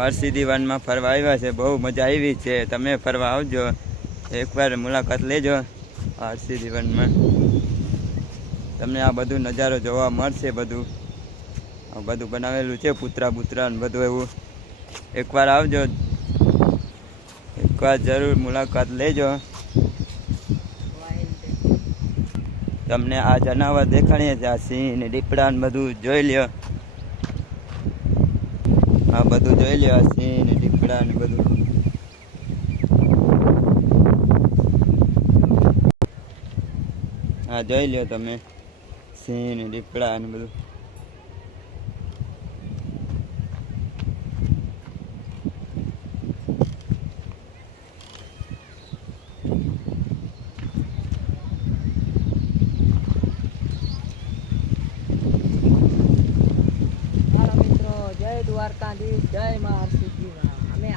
હરસિદ્ધિ વનમાં ફરવા આવ્યા છે, બહુ મજા આવી છે। તમે ફરવા આવજો, એકવાર મુલાકાત લેજો હરસિદ્ધિ વનમાં। તમને આ બધું નજારો જોવા મળશે। બધું બનાવેલું છે, પુતરા ને બધું એવું। એકવાર આવજો, એકવાર જરૂર મુલાકાત લેજો। તમને આ જનાવર દેખાણીએ છે, આ સિંહ ને દીપડા ને બધું જોઈ લ્યો। આ બધું જોઈ લ્યો, આ સિંહ ને દીપડા ને બધું। આ જોઈ લ્યો તમે, સિંહ ને દીપડા ને બધું।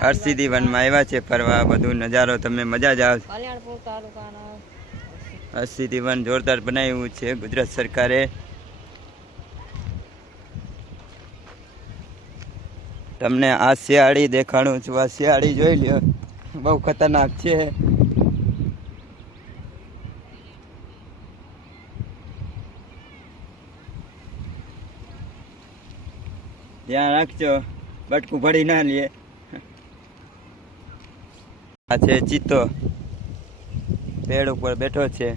હરસિદ્ધિ વનમાં આવ્યા છે ફરવા, બધું નજારો તમે મજા જ આવશે। હરસિદ્ધિ વન જોરદાર બનાવ્યું છે ગુજરાત સરકારે। તમને આ શિયાળી દેખાડું છું, આ શિયાળી જોઈ લ્યો, બહુ ખતરનાક છે। ધ્યાન રાખજો, બટકું ભરી ના લે। આ છે ચિત્તો, પેડ ઉપર બેઠો છે।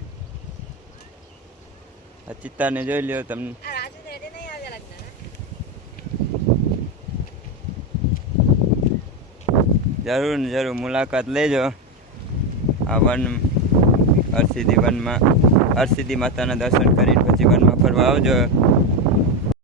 આ ચિત્તાને જોઈ લ્યો તમને। જરૂર ને જરૂર મુલાકાત લેજો આ વન, હરસિદ્ધિ વનમાં। હરસિદ્ધિ માતાના દર્શન કરીને પછી વનમાં ફરવા આવજો।